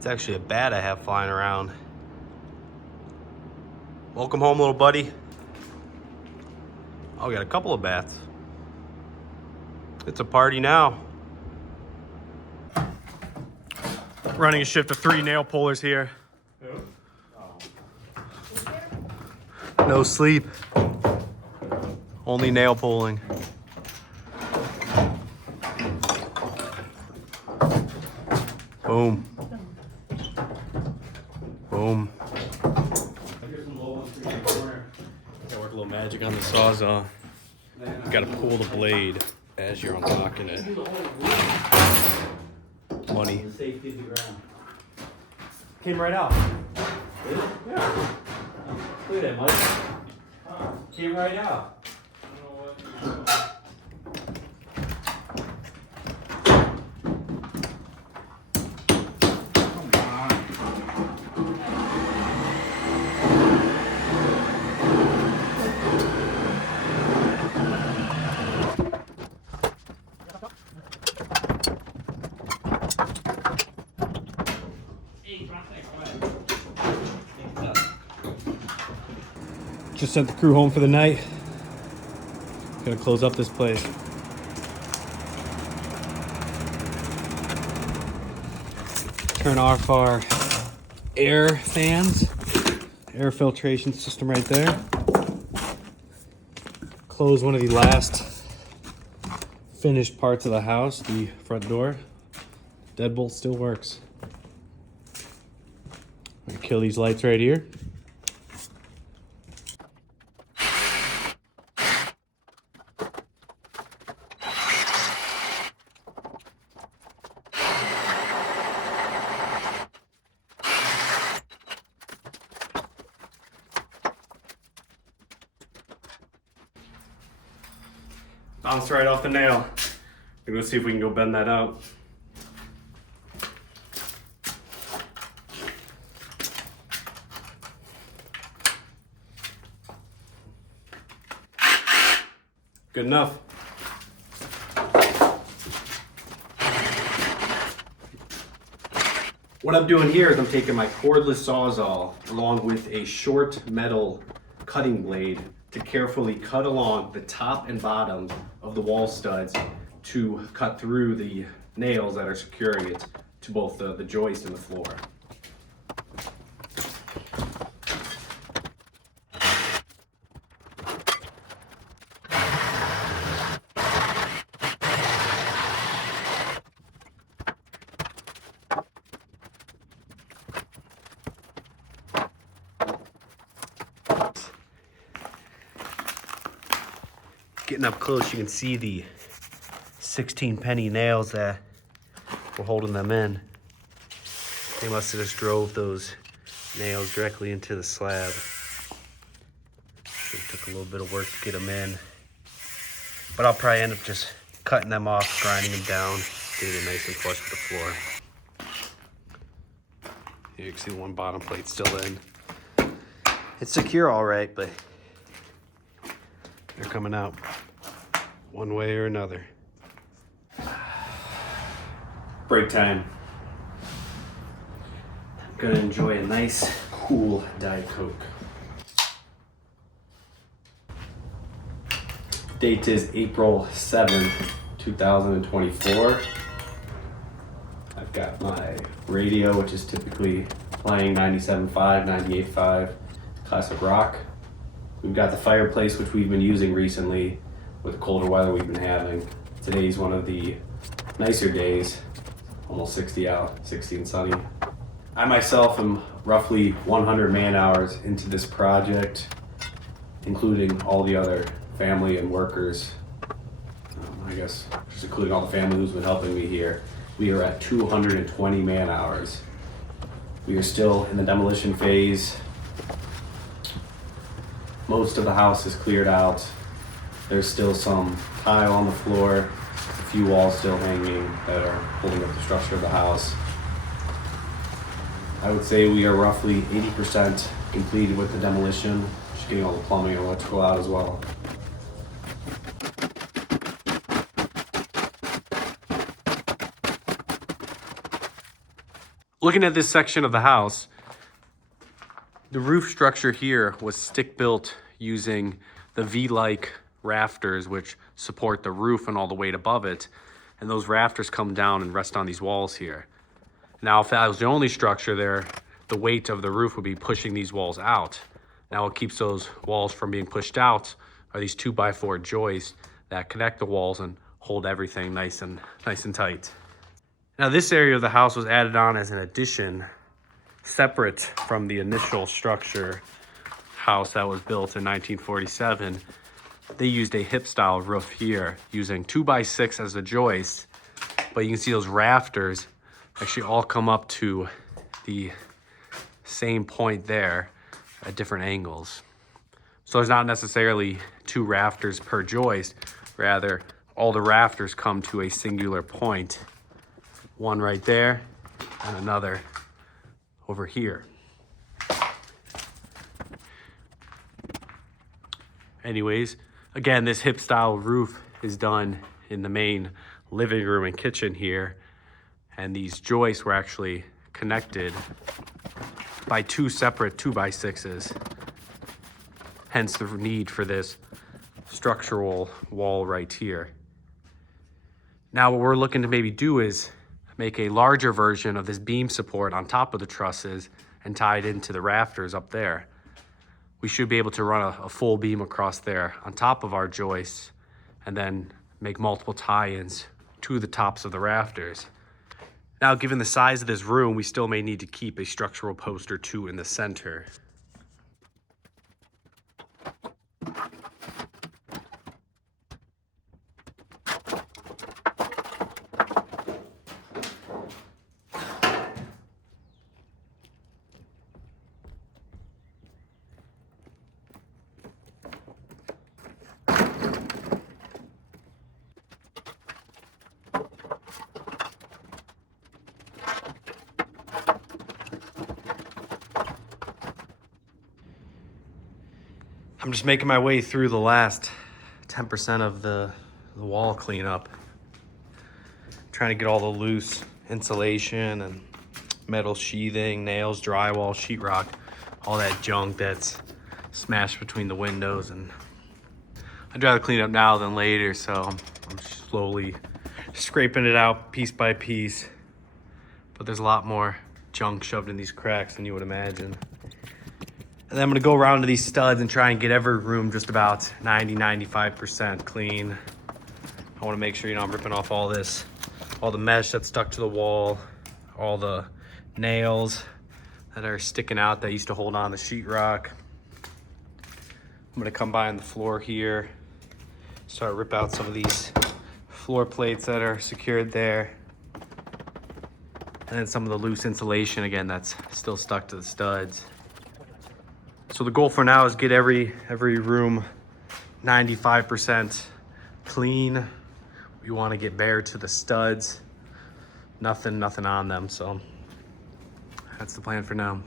It's actually a bat I have flying around. Welcome home, little buddy. Oh, we got a couple of bats. It's a party now. Running a shift of 3 nail pullers here. No sleep. Only nail pulling. Boom. Boom. Gotta work a little magic on the Sawzall. You gotta pull the blade as you're unlocking it. Money. Came right out. Did it? Yeah. Look at that, Mike. Came right out. Just sent the crew home for the night. Gonna close up this place. Turn off our air fans. Air filtration system right there. Close one of the last finished parts of the house, the front door. Deadbolt still works. I'm gonna kill these lights right here. Bounced right off the nail. We're gonna see if we can go bend that out. Good enough. What I'm doing here is I'm taking my cordless Sawzall along with a short metal cutting blade to carefully cut along the top and bottom of the wall studs to cut through the nails that are securing it to both the joist and the floor. Getting up close, you can see the 16 penny nails that were holding them in. They must have just drove those nails directly into the slab. It took a little bit of work to get them in. But I'll probably end up just cutting them off, grinding them down, getting it nice and flush with the floor. Here you can see the one bottom plate still in. It's secure all right, but they're coming out one way or another. Break time. I'm gonna enjoy a nice, cool Diet Coke. Date is April 7th, 2024. I've got my radio, which is typically playing 97.5, 98.5 classic rock. We've got the fireplace, which we've been using recently with the colder weather we've been having. Today's one of the nicer days, almost 60 out, 60 and sunny. I myself am roughly 100 man hours into this project, including all the other family and workers. I guess just including all the family who's been helping me here. We are at 220 man hours. We are still in the demolition phase. Most of the house is cleared out. There's still some tile on the floor, a few walls still hanging that are holding up the structure of the house. I would say we are roughly 80% completed with the demolition, just getting all the plumbing and electrical out as well. Looking at this section of the house, the roof structure here was stick built using the V-like rafters which support the roof and all the weight above it. And those rafters come down and rest on these walls here. Now, if that was the only structure there, the weight of the roof would be pushing these walls out. Now, what keeps those walls from being pushed out are these 2x4 joists that connect the walls and hold everything nice and tight. Now, this area of the house was added on as an addition, separate from the initial structure house that was built in 1947. They used a hip style roof here using 2x6 as a joist, but you can see those rafters actually all come up to the same point there at different angles. So there's not necessarily 2 rafters per joist, rather all the rafters come to a singular point. One right there and another over here. Anyways, again, this hip style roof is done in the main living room and kitchen here. And these joists were actually connected by 2 separate 2x6s. Hence the need for this structural wall right here. Now what we're looking to maybe do is make a larger version of this beam support on top of the trusses and tie it into the rafters up there. We should be able to run a full beam across there on top of our joists and then make multiple tie-ins to the tops of the rafters. Now, given the size of this room, we still may need to keep a structural post or 2 in the center. I'm just making my way through the last 10% of the wall cleanup. Trying to get all the loose insulation and metal sheathing, nails, drywall, sheetrock, all that junk that's smashed between the windows. And I'd rather clean up now than later, so I'm slowly scraping it out piece by piece. But there's a lot more junk shoved in these cracks than you would imagine. And then I'm gonna go around to these studs and try and get every room just about 90-95% clean. I wanna make sure, I'm ripping off all the mesh that's stuck to the wall, all the nails that are sticking out that used to hold on the sheetrock. I'm gonna come by on the floor here, start rip out some of these floor plates that are secured there. And then some of the loose insulation, again, that's still stuck to the studs. So the goal for now is get every room 95% clean. We want to get bare to the studs. Nothing on them. So that's the plan for now.